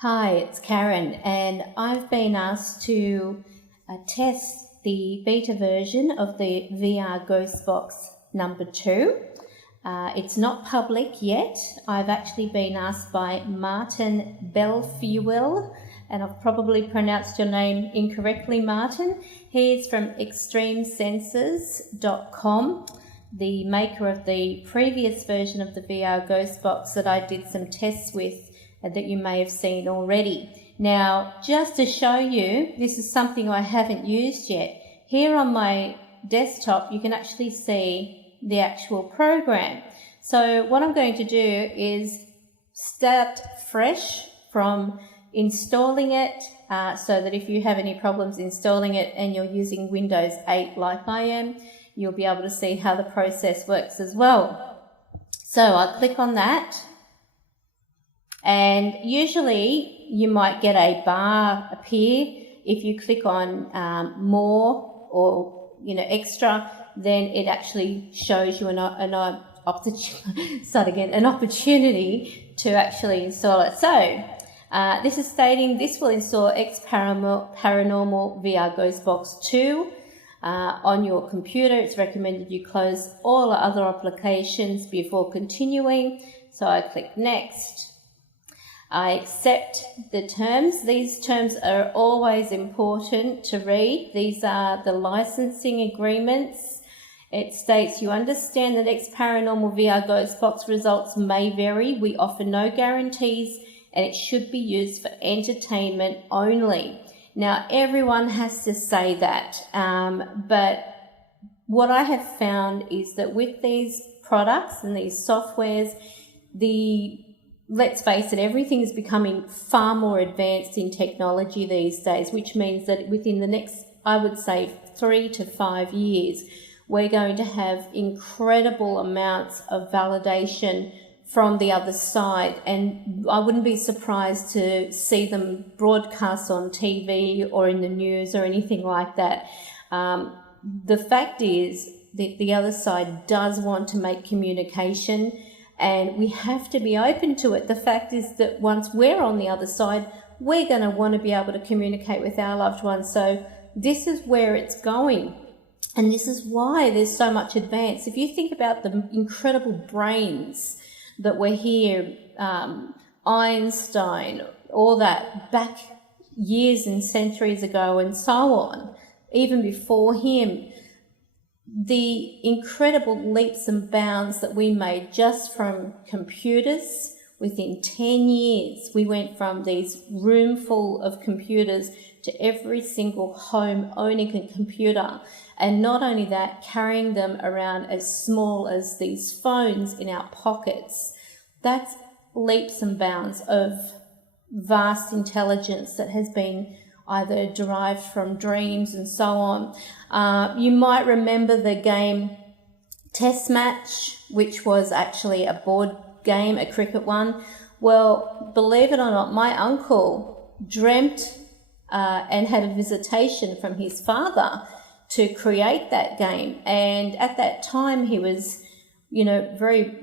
Hi, it's Karen, and I've been asked to test the beta version of the VRGhostbox number 2. It's not public yet. I've actually been asked by Martin Belfuel, and I've probably pronounced your name incorrectly, Martin. He's from extremesensors.com, the maker of the previous version of the VRGhostbox that I did some tests with that you may have seen already. Now, just to show you, this is something I haven't used yet. Here on my desktop, you can actually see the actual program. So what I'm going to do is start fresh from installing it, so that if you have any problems installing it and you're using Windows 8 like I am, you'll be able to see how the process works as well. So I'll click on that. And usually you might get a bar appear. If you click on more or extra, then it actually shows you an opportunity to actually install it. So this is stating this will install XParanormal VRGhostbox 2 on your computer. It's recommended you close all other applications before continuing. So I click next. I accept the terms. These terms are always important to read. These are the licensing agreements. It states you understand that XParanormal VRGhostbox results may vary. We offer no guarantees and it should be used for entertainment only. Now, everyone has to say that, but what I have found is that with these products and these softwares, let's face it, everything is becoming far more advanced in technology these days, which means that within the next, I would say, 3 to 5 years, we're going to have incredible amounts of validation from the other side. And I wouldn't be surprised to see them broadcast on TV or in the news or anything like that. The fact is that the other side does want to make communication, and we have to be open to it. The fact is that once we're on the other side, we're going to want to be able to communicate with our loved ones. So this is where it's going. And this is why there's so much advance. If you think about the incredible brains that were here, Einstein, all that back years and centuries ago and so on, even before him, the incredible leaps and bounds that we made just from computers. Within 10 years, we went from these room full of computers to every single home owning a computer. And not only that, carrying them around as small as these phones in our pockets. That's leaps and bounds of vast intelligence that has been either derived from dreams and so on. You might remember the game Test Match, which was actually a board game, a cricket one. Well, believe it or not, my uncle dreamt and had a visitation from his father to create that game. And at that time, he was, very,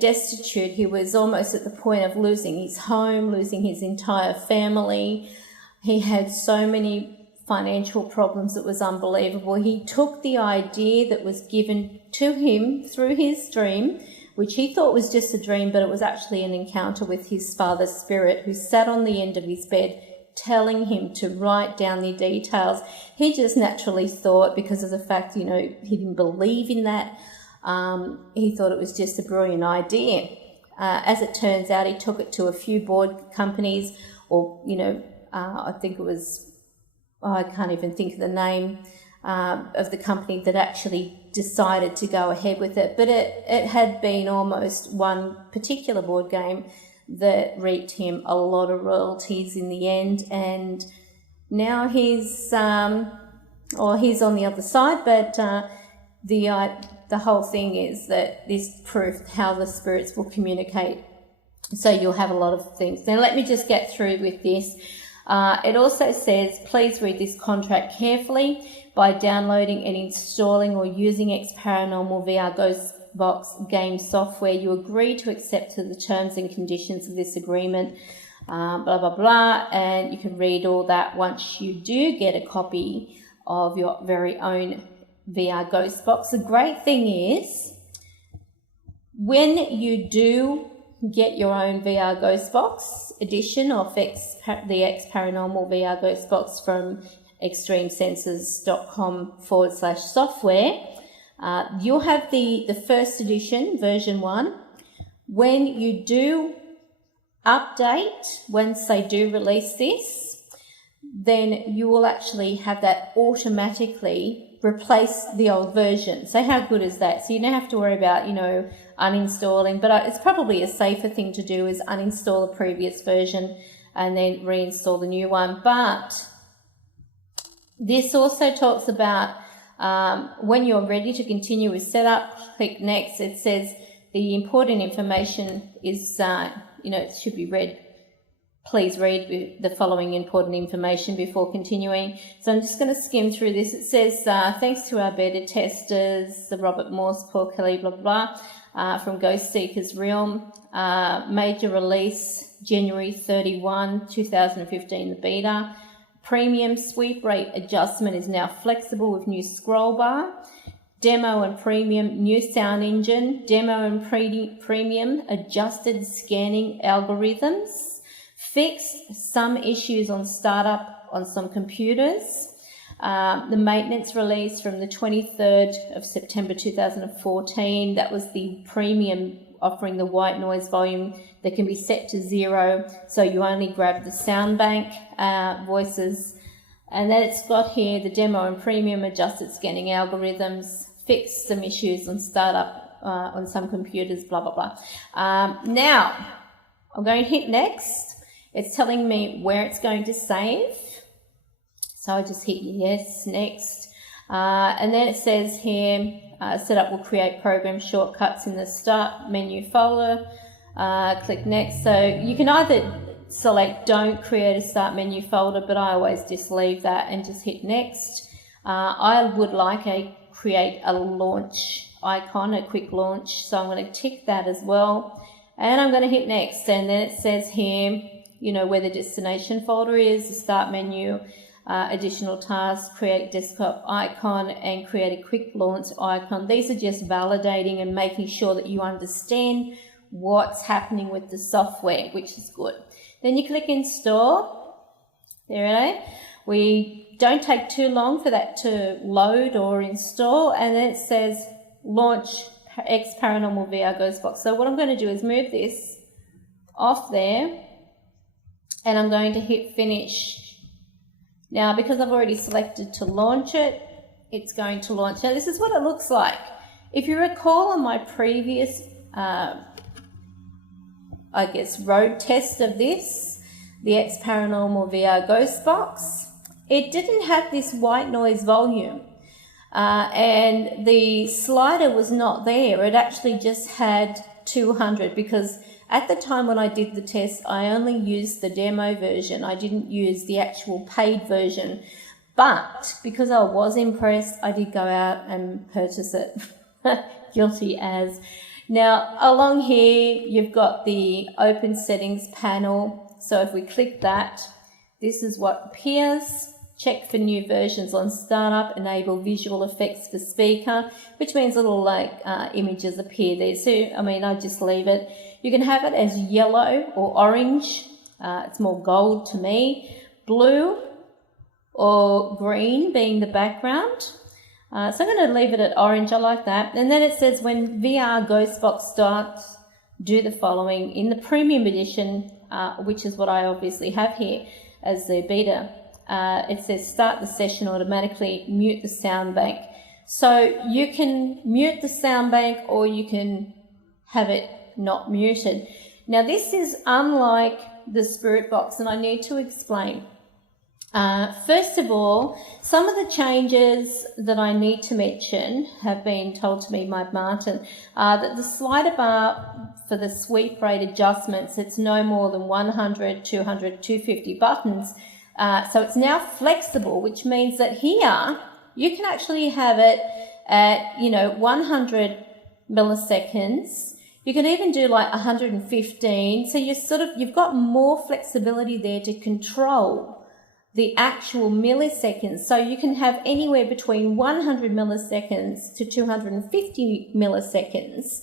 destitute. He was almost at the point of losing his home, losing his entire family. He had so many financial problems that was unbelievable. He took the idea that was given to him through his dream, which he thought was just a dream, but it was actually an encounter with his father's spirit, who sat on the end of his bed telling him to write down the details. He just naturally thought, because of the fact, he didn't believe in that, he thought it was just a brilliant idea. As it turns out, he took it to a few board companies, or, I think it was, I can't even think of the name of the company that actually decided to go ahead with it. But it had been almost one particular board game that reaped him a lot of royalties in the end. And now he's on the other side. But the whole thing is that this proof how the spirits will communicate. So you'll have a lot of things. Now let me just get through with this. It also says, please read this contract carefully. By downloading and installing or using XParanormal VRGhostbox game software, you agree to accept to the terms and conditions of this agreement. blah, blah, blah. And you can read all that once you do get a copy of your very own VR Ghost Box. The great thing is, when you do get your own VR Ghost Box edition of the XParanormal VR Ghost Box from extremesenses.com/software, you'll have the first edition, version 1. When you do update, once they do release this, then you will actually have that automatically replace the old version. So how good is that? So you don't have to worry about, uninstalling, but it's probably a safer thing to do is uninstall the previous version and then reinstall the new one. But this also talks about when you're ready to continue with setup, click next. It says the important information is, it should be read. Please read the following important information before continuing. So I'm just going to skim through this. It says, thanks to our beta testers, the Robert Morse, Paul Kelly, blah, blah, blah, from Ghost Seekers Realm. Major release, January 31, 2015, the beta. Premium sweep rate adjustment is now flexible with new scroll bar. Demo and premium new sound engine. Demo and premium adjusted scanning algorithms. Fixed some issues on startup on some computers. The maintenance release from the 23rd of September 2014, that was the premium, offering the white noise volume that can be set to 0, so you only grab the sound bank voices. And then it's got here the demo and premium adjusted scanning algorithms, fixed some issues on startup on some computers, blah, blah, blah. Now, I'm going to hit next. It's telling me where it's going to save. So I just hit yes, next. And then it says here, setup will create program shortcuts in the start menu folder. Click next. So you can either select don't create a start menu folder, but I always just leave that and just hit next. I would like create a launch icon, a quick launch. So I'm going to tick that as well. And I'm going to hit next. And then it says here, where the destination folder is, the start menu, additional tasks, create desktop icon, and create a quick launch icon. These are just validating and making sure that you understand what's happening with the software, which is good. Then you click install. There it is. We don't take too long for that to load or install, and then it says launch XParanormal VRGhostbox. So what I'm going to do is move this off there, and I'm going to hit finish. Now, because I've already selected to launch it, it's going to launch. Now, this is what it looks like. If you recall on my previous, road test of this, the XParanormal VRGhostbox, it didn't have this white noise volume. And the slider was not there. It actually just had 200, because at the time when I did the test, I only used the demo version. I didn't use the actual paid version. But because I was impressed, I did go out and purchase it. Guilty as. Now, along here, you've got the open settings panel. So if we click that, this is what appears. Check for new versions on startup, enable visual effects for speaker, which means little images appear there. So, I just leave it. You can have it as yellow or orange. It's more gold to me. Blue or green being the background. So I'm going to leave it at orange. I like that. And then it says when VR Ghostbox starts, do the following. In the premium edition, which is what I obviously have here as the beta, it says start the session automatically, mute the sound bank. So you can mute the sound bank or you can have it not muted. Now this is unlike the Spirit Box, and I need to explain. First of all, some of the changes that I need to mention have been told to me by Martin, that the slider bar for the sweep rate adjustments, it's no more than 100, 200, 250 buttons. So it's now flexible, which means that here you can actually have it at, 100 milliseconds. You can even do like 115. So you've got more flexibility there to control the actual milliseconds. So you can have anywhere between 100 milliseconds to 250 milliseconds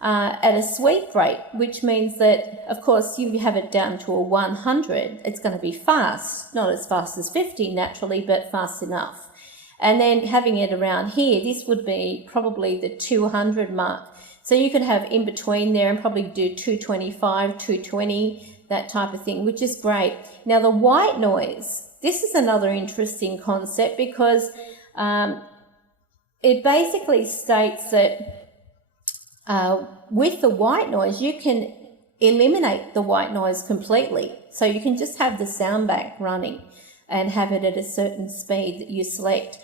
at a sweep rate, which means that, of course, you have it down to a 100. It's going to be fast, not as fast as 50 naturally, but fast enough. And then having it around here, this would be probably the 200 mark. So you could have in between there and probably do 225, 220, that type of thing, which is great. Now the white noise, this is another interesting concept because it basically states that with the white noise, you can eliminate the white noise completely. So you can just have the sound bank running and have it at a certain speed that you select.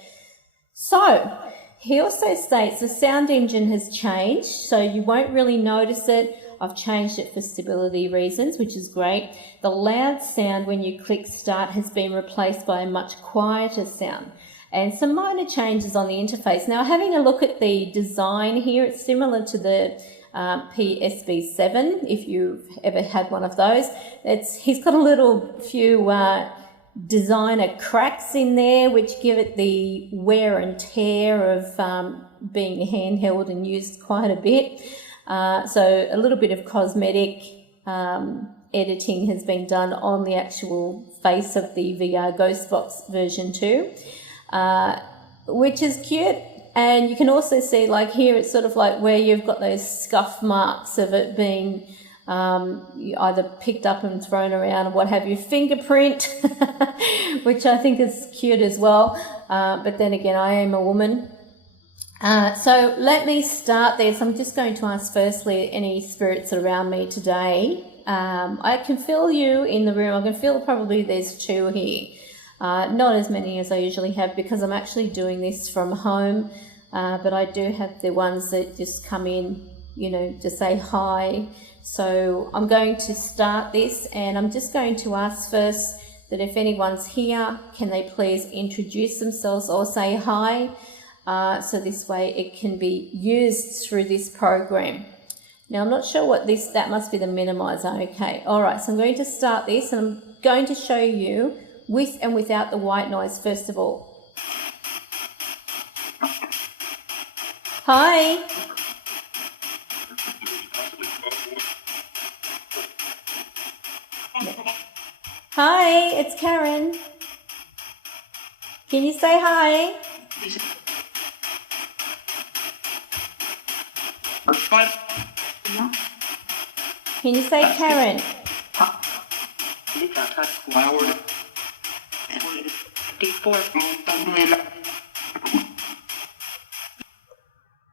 So he also states the sound engine has changed, so you won't really notice it. I've changed it for stability reasons, which is great. The loud sound when you click start has been replaced by a much quieter sound. And some minor changes on the interface. Now, having a look at the design here, it's similar to the PSB7, if you've ever had one of those. He's got a little few designer cracks in there, which give it the wear and tear of being handheld and used quite a bit. So a little bit of cosmetic editing has been done on the actual face of the VRGhostbox version 2. Which is cute. And you can also see, like here, it's sort of like where you've got those scuff marks of it being either picked up and thrown around or what have you, fingerprint, which I think is cute as well. But then again, I am a woman. So let me start there. So I'm just going to ask firstly any spirits around me today. I can feel you in the room. I can feel probably there's 2 here. Not as many as I usually have because I'm actually doing this from home, but I do have the ones that just come in, to say hi. So I'm going to start this and I'm just going to ask first that if anyone's here, can they please introduce themselves or say hi, so this way it can be used through this program. Now I'm not sure what that must be the minimizer. Okay, all right, so I'm going to start this and I'm going to show you with and without the white noise first of all. Hi. Hi, it's Karen. Can you say hi? Can you say Karen?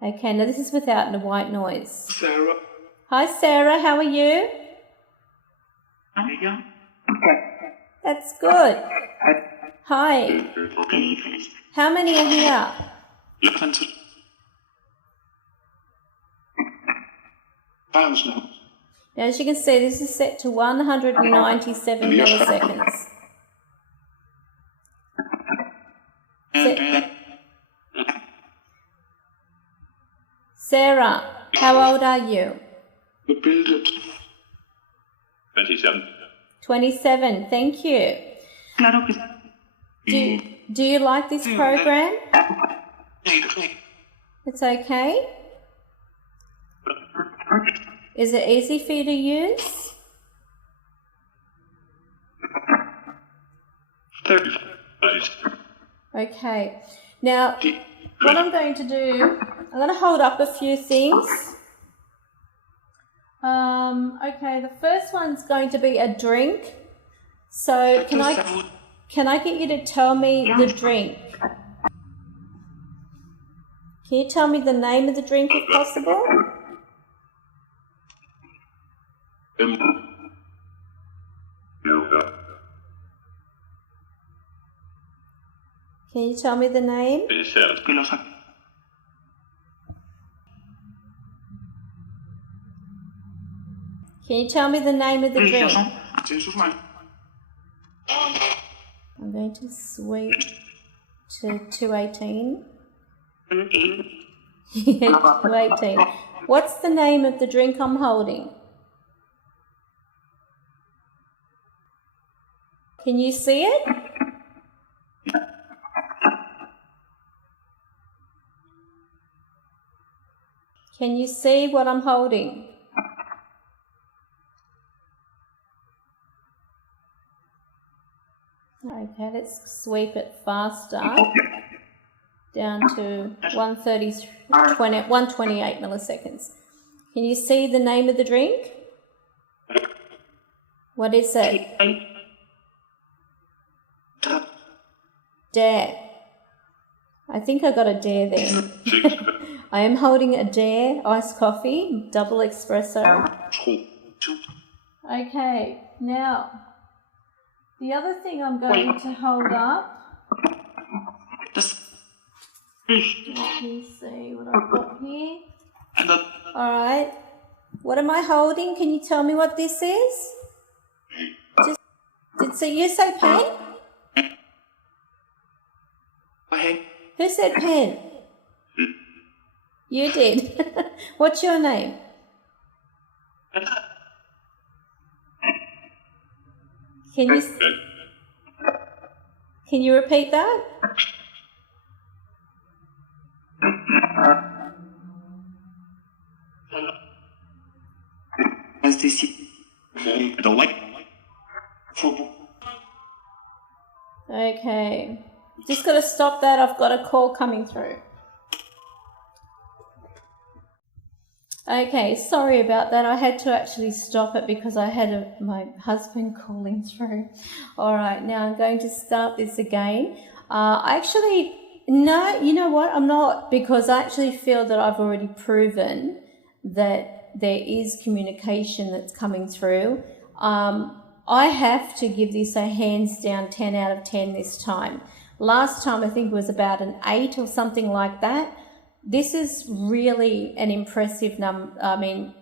Okay, now this is without the white noise. Sarah. Hi Sarah, how are you? That's good. Hi. How many are here? Now as you can see, this is set to 197 milliseconds. Sarah, how old are you? 27. 27, thank you. Do you like this program? It's okay? Is it easy for you to use? 30. Okay. Now, what I'm going to do, I'm going to hold up a few things. Okay, the first one's going to be a drink. So can I get you to tell me the drink? Can you tell me the name of the drink if possible? Can you tell me the name? Can you tell me the name of the drink? I'm going to sweep to 218. 218. What's the name of the drink I'm holding? Can you see it? Can you see what I'm holding? Okay, let's sweep it faster down to 128 milliseconds. Can you see the name of the drink? What is it? Dare. I think I got a dare there. I am holding a Dare iced coffee, double espresso. Okay, now the other thing I'm going to hold up. Let me see what I've got here. Alright, what am I holding? Can you tell me what this is? Did you say pen? Who said pen? You did. What's your name? Can you repeat that? Okay. Just got to stop that. I've got a call coming through. Okay, sorry about that. I had to actually stop it because I had my husband calling through. All right, now I'm going to start this again. No, you know what? I'm not, because I actually feel that I've already proven that there is communication that's coming through. I have to give this a hands down 10 out of 10 this time. Last time I think it was about an 8 or something like that. This is really an impressive number. I mean,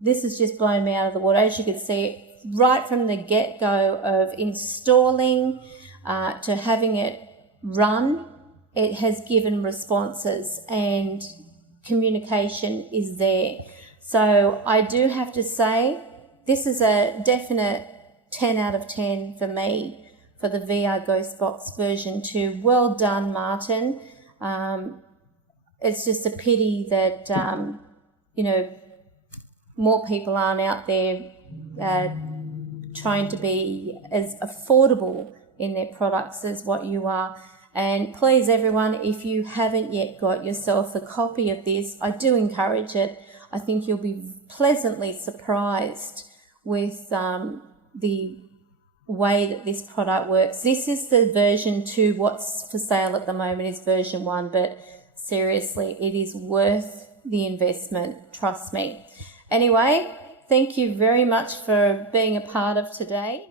this has just blown me out of the water. As you can see, right from the get-go of installing to having it run, it has given responses and communication is there. So I do have to say, this is a definite 10 out of 10 for me for the VRGhostbox version 2. Well done, Martin. It's just a pity that, more people aren't out there trying to be as affordable in their products as what you are. And please, everyone, if you haven't yet got yourself a copy of this, I do encourage it. I think you'll be pleasantly surprised with the way that this product works. This is the version 2. What's for sale at the moment is version 1, but seriously, it is worth the investment, trust me. Anyway, thank you very much for being a part of today.